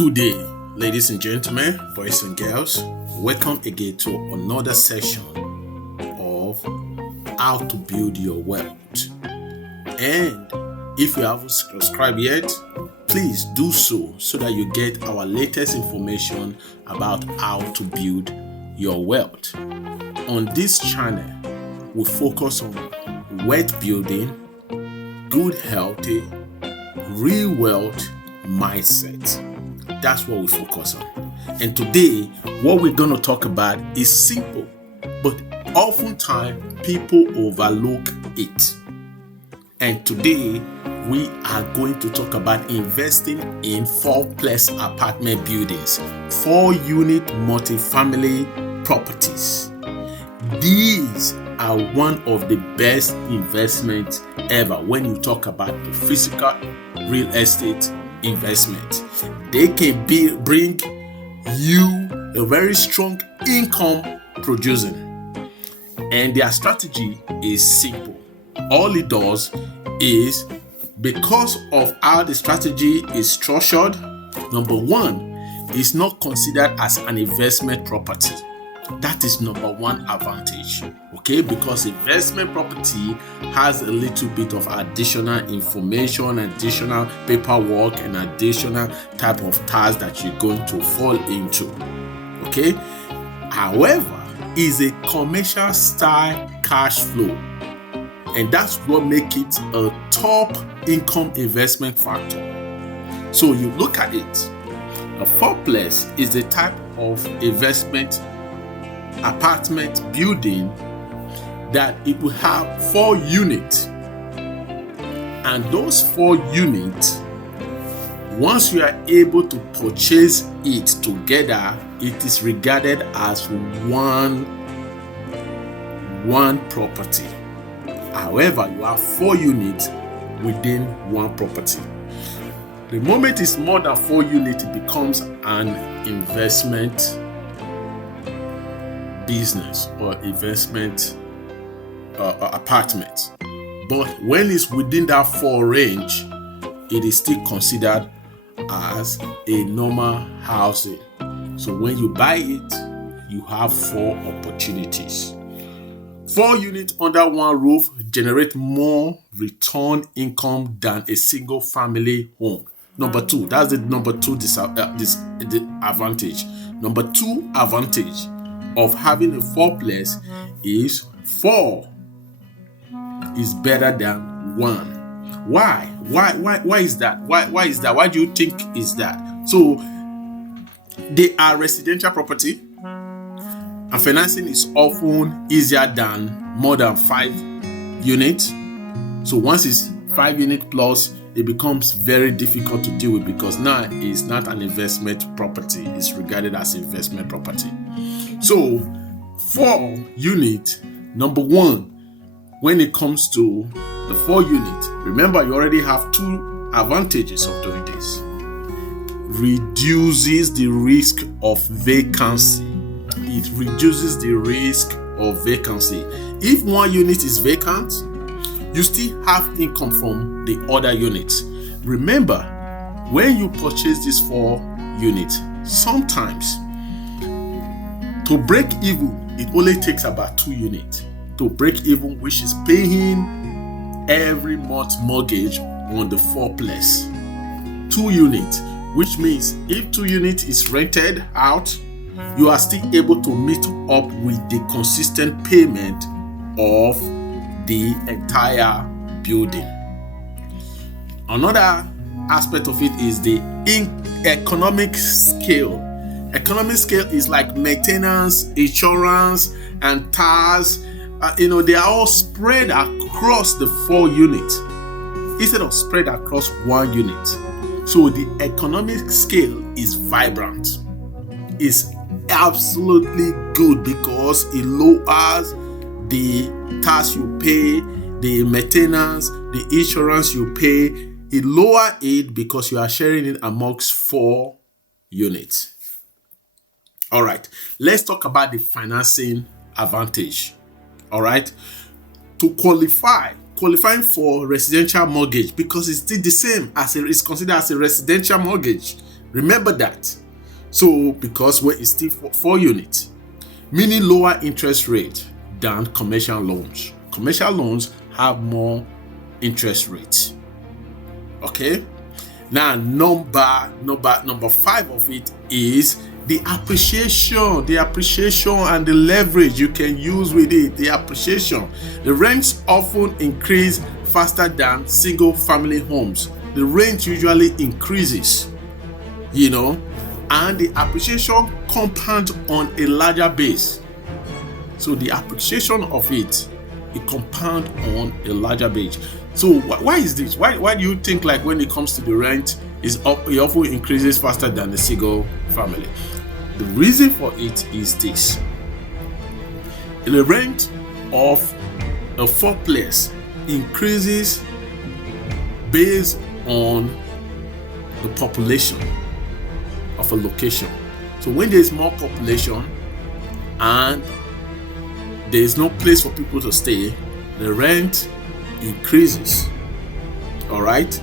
Good day, ladies and gentlemen, boys and girls. Welcome again to another session of how to build your wealth. And if you haven't subscribed yet, please do so that you get our latest information about how to build your wealth. On this channel, we focus on wealth building, good healthy, real wealth mindset. That's what we focus on. And today, what we're going to talk about is simple, but oftentimes people overlook it. And today, we are going to talk about investing in fourplex apartment buildings, 4-unit multifamily properties. These are one of the best investments ever when you talk about the physical real estate investment. They can bring you a very strong income producing, and their strategy is simple. All it does is, because of how the strategy is structured, number one, it's not considered as an investment property. That is number one advantage, okay? Because investment property has a little bit of additional information, additional paperwork, and additional type of tasks that you're going to fall into, okay? However, is a commercial style cash flow, and that's what makes it a top income investment factor. So you look at it, a fourplex is the type of investment apartment building that it will have 4 units, and those 4 units, once you are able to purchase it together, it is regarded as one property. However, you have 4 units within one property. The moment it's more than 4 units, it becomes an investment business or investment apartment. But when it's within that 4 range, it is still considered as a normal housing. So when you buy it, you have 4 opportunities. 4 units under one roof generate more return income than a single family home. Number 2, that's the number 2 advantage. Number 2 advantage of having a fourplex is 4 is better than 1. Why is that? Why is that? Why do you think is that? So they are residential property, and financing is often easier than more than 5 units. So once it's 5 units plus, it becomes very difficult to deal with, because now it's not an investment property, it's regarded as investment property. So 4 units, number 1, when it comes to the 4 units, remember you already have 2 advantages of doing this. Reduces the risk of vacancy. It reduces the risk of vacancy. If 1 unit is vacant, you still have income from the other units. Remember, when you purchase these 4 units, sometimes to break even, it only takes about 2 units to break even, which is paying every month mortgage on the fourplex. 2 units, which means if 2 units is rented out, you are still able to meet up with the consistent payment of the entire building. Another aspect of it is the economic scale. Economic scale is like maintenance, insurance, and tasks. They are all spread across the 4 units instead of spread across 1 unit. So the economic scale is vibrant. It's absolutely good because it lowers the tax you pay, the maintenance, the insurance you pay. It lowers it because you are sharing it amongst 4 units. All right, let's talk about the financing advantage. All right, to qualifying for residential mortgage, because it's still the same as it's considered as a residential mortgage. Remember that. So because where it's still 4 units, meaning lower interest rate than commercial loans. Commercial loans have more interest rates. Okay. Now number 5 of it is the appreciation and the leverage you can use with it. The appreciation. The rents often increase faster than single family homes. The rent usually increases, and the appreciation compounds on a larger base. So the appreciation of it compounds on a larger base. So why is this? Why do you think like when it comes to the rent, it often increases faster than the single family? The reason for it is this. The rent of a fourplex increases based on the population of a location. So when there's more population and there's no place for people to stay, the rent increases. All right.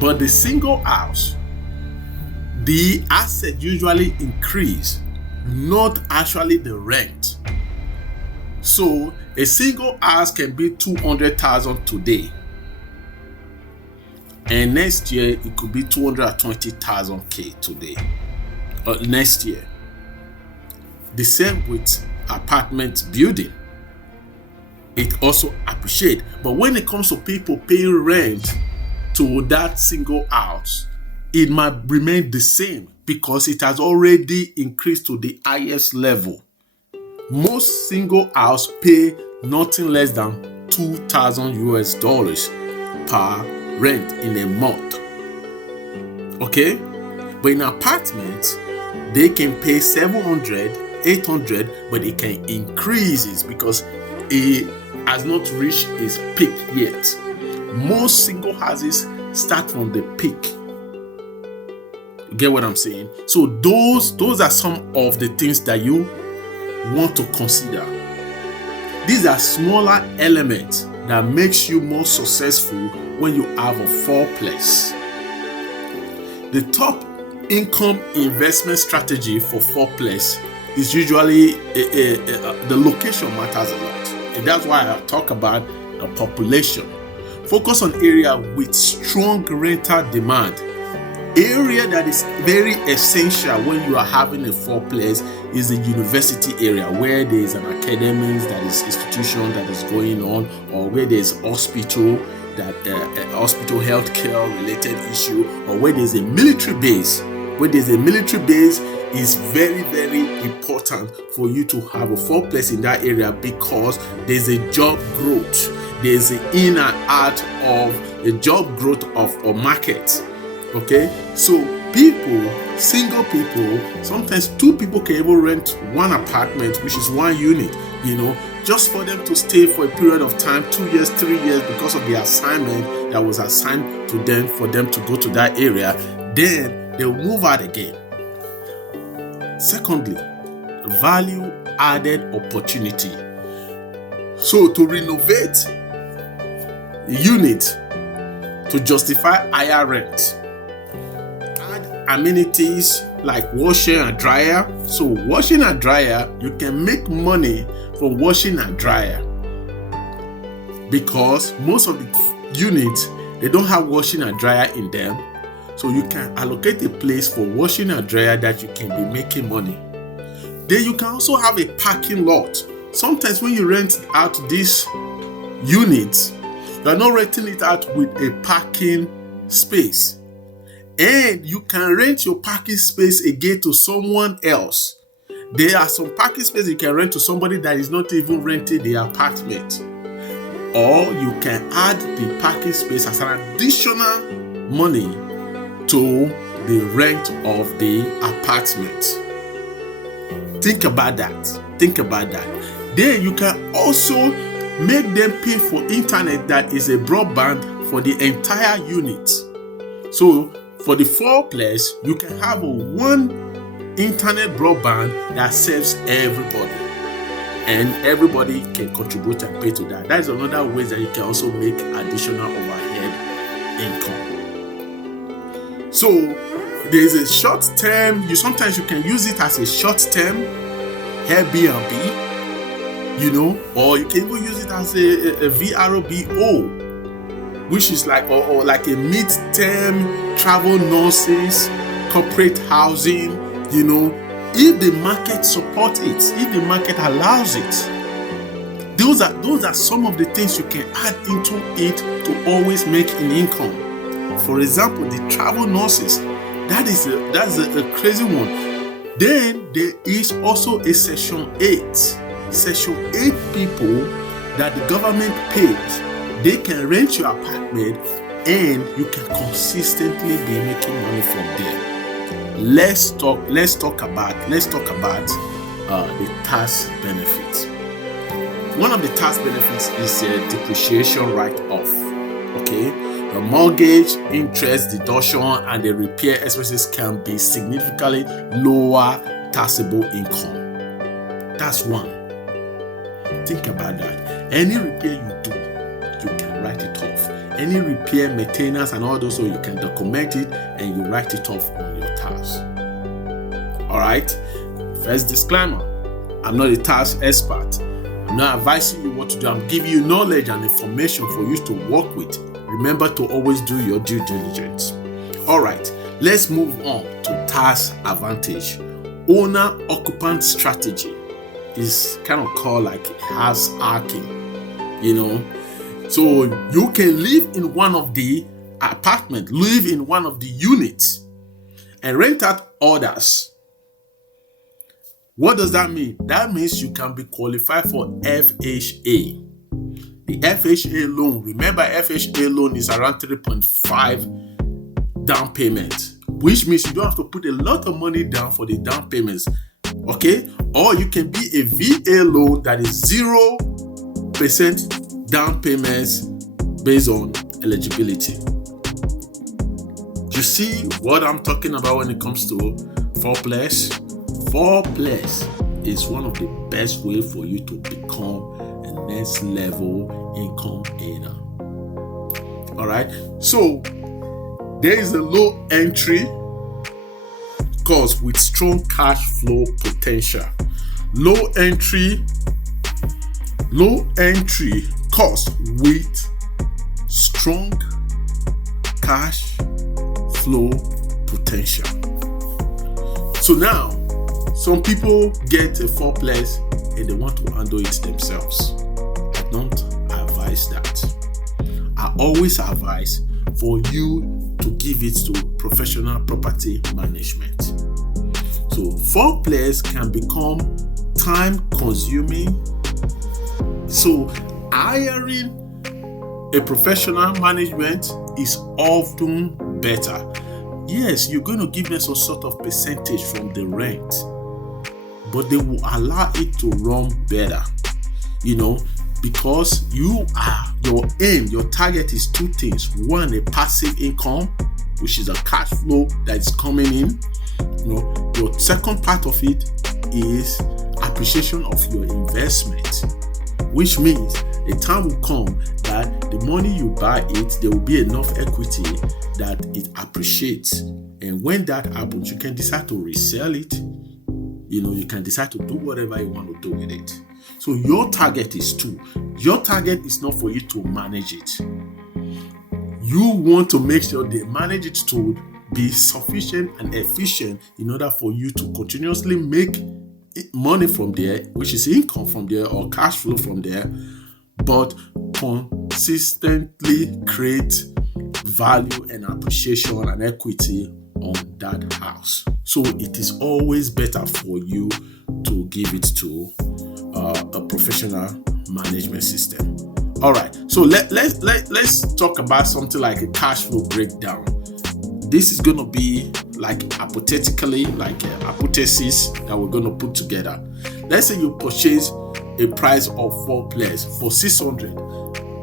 But the single house, the asset usually increase, not actually the rent. So a single house can be 200,000 today, and next year it could be 220,000 today. Next year. The same with apartment building. It also appreciates. But when it comes to people paying rent to that single house, it might remain the same because it has already increased to the highest level. Most single house pay nothing less than $2,000 per rent in a month. Okay? But in apartments, they can pay 700, 800, but it can increase it because it has not reached its peak yet. Most single houses start from the peak. You get what I'm saying? So those are some of the things that you want to consider. These are smaller elements that makes you more successful when you have a fourplex. The top income investment strategy for fourplex is usually the location matters a lot, and that's why I talk about the population. Focus on area with strong rental demand. Area that is very essential when you are having a fourplex is the university area where there is an academy, that is institution that is going on, or where there is hospital, that hospital healthcare related issue, or where there is a military base. Where there's a military base is very, very important for you to have a fourplex in that area because there's a job growth. There's an in and out of the job growth of a market. Okay, so people, single people, sometimes 2 people can even rent one apartment, which is 1 unit, just for them to stay for a period of time, 2 years, 3 years, because of the assignment that was assigned to them for them to go to that area. Then they'll move out again. Secondly, value added opportunity. So to renovate the unit to justify higher rent, add amenities like washer and dryer. So washing and dryer, you can make money from washing and dryer because most of the units, they don't have washing and dryer in them. So you can allocate a place for washing and dryer that you can be making money. Then you can also have a parking lot. Sometimes when you rent out these units, you are not renting it out with a parking space. And you can rent your parking space again to someone else. There are some parking spaces you can rent to somebody that is not even renting the apartment. Or you can add the parking space as an additional money to the rent of the apartment. Think about that. Then you can also make them pay for internet that is a broadband for the entire unit. So for the fourplex, you can have a 1 internet broadband that serves everybody, and everybody can contribute and pay to that. That is another way that you can also make additional overhead income. So there is a short term. Sometimes you can use it as a short term Airbnb, or you can even use it as a VRBO, which is like or like a mid-term travel nurses, corporate housing, if the market supports it, if the market allows it. Those are some of the things you can add into it to always make an income. For example, the travel nurses, that's a crazy one. Then there is also a Section 8. Section 8 people that the government pays. They can rent your apartment and you can consistently be making money from there. Let's talk about the tax benefits. One of the tax benefits is a depreciation write-off. Okay, the mortgage interest deduction and the repair expenses can be significantly lower taxable income. That's one. Think about that. Any repair you do, you can write it off. Any repair, maintenance, and all those, so you can document it and you write it off on your tax. All right. First disclaimer: I'm not a tax expert. I'm not advising you what to do. I'm giving you knowledge and information for you to work with. Remember to always do your due diligence. All right, let's move on to tax advantage. Owner-occupant strategy is kind of called like house hacking, So you can live in one of the apartments, live in one of the units, and rent out others. What does that mean? That means you can be qualified for FHA. The FHA loan, remember FHA loan is around 3.5 down payment, which means you don't have to put a lot of money down for the down payments, okay? Or you can be a VA loan that is 0% down payments based on eligibility. You see what I'm talking about when it comes to Fourplex? Fourplex is one of the best ways for you to become a next level income earner. All right. So there is a low entry cost with strong cash flow potential. Low entry cost with strong cash flow potential. So now, some people get a Fourplex and they want to handle it themselves. I don't advise that. I always advise for you to give it to professional property management. So Fourplex can become time consuming. So hiring a professional management is often better. Yes, you're going to give them some sort of percentage from the rent, but they will allow it to run better, because your target is two things. One, a passive income, which is a cash flow that is coming in. Your second part of it is appreciation of your investment, which means a time will come that the money you buy it, there will be enough equity that it appreciates. And when that happens, you can decide to resell it. You can decide to do whatever you want to do with it. So your target is two. Your target is not for you to manage it. You want to make sure they manage it to be sufficient and efficient in order for you to continuously make money from there, which is income from there or cash flow from there, but consistently create value and appreciation and equity on that house. So it is always better for you to give it to a professional management system. All right, so let's talk about something like a cash flow breakdown. This is going to be like hypothetically, like a hypothesis that we're going to put together. Let's say you purchase a price of Fourplex for 600.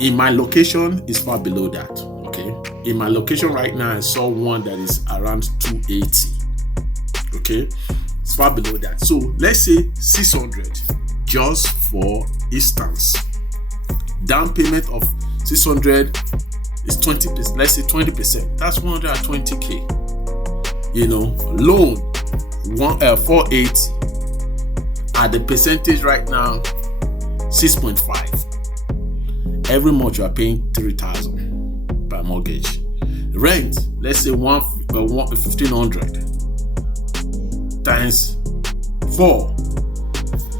In my location, is far below that. Okay, in my location right now, I saw one that is around 280. Okay, it's far below that. So let's say 600, just for instance. Down payment of 600 is 20%. Let's say 20%. That's 120k. loan 480 at the percentage right now 6.5. Every month you are paying 3,000 per mortgage. Rent, let's say 1,500 times 4,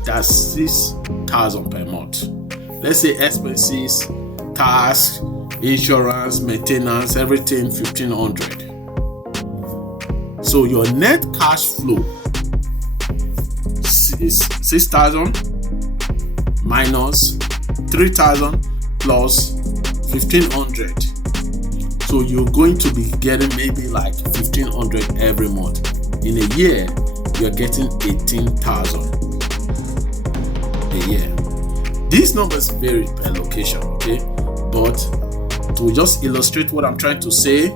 that's 6,000 per month. Let's say expenses, tax, insurance, maintenance, everything 1,500. So your net cash flow is 6,000 minus 3,000 plus 1,500. So you're going to be getting maybe like 1,500 every month. In a year, you're getting 18,000 a year. These numbers vary per location, okay? But to just illustrate what I'm trying to say,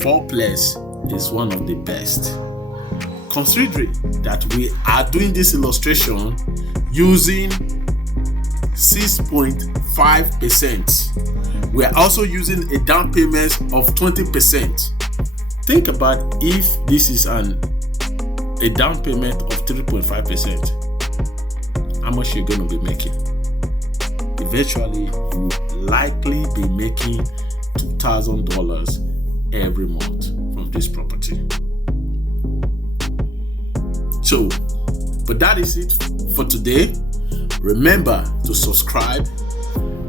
Fourplex is one of the best. Considering that we are doing this illustration using 6.5%, we are also using a down payment of 20%. Think about if this is a down payment of 3.5%, how much you're going to be making. Eventually, you will likely be making $2,000 every month from this property. So, but that is it for today. Remember to subscribe,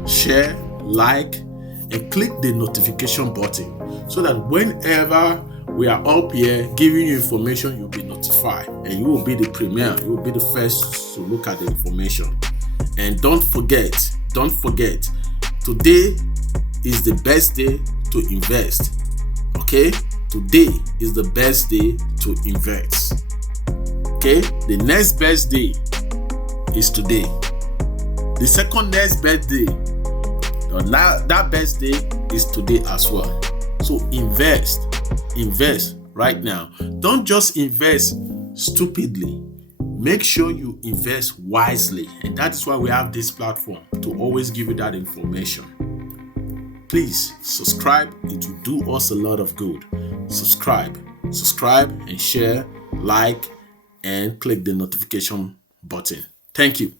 share, like, and click the notification button so that whenever we are up here giving you information, you'll be notified and you will be the premier. You will be the first to look at the information. And don't forget, today is the best day to invest. Okay? Today is the best day to invest. Okay? The next best day is today. The second next best day, that best day is today as well. So invest right now. Don't just invest stupidly. Make sure you invest wisely. And that is why we have this platform, to always give you that information. Please subscribe. It will do us a lot of good. Subscribe and share, like, and click the notification button. Thank you.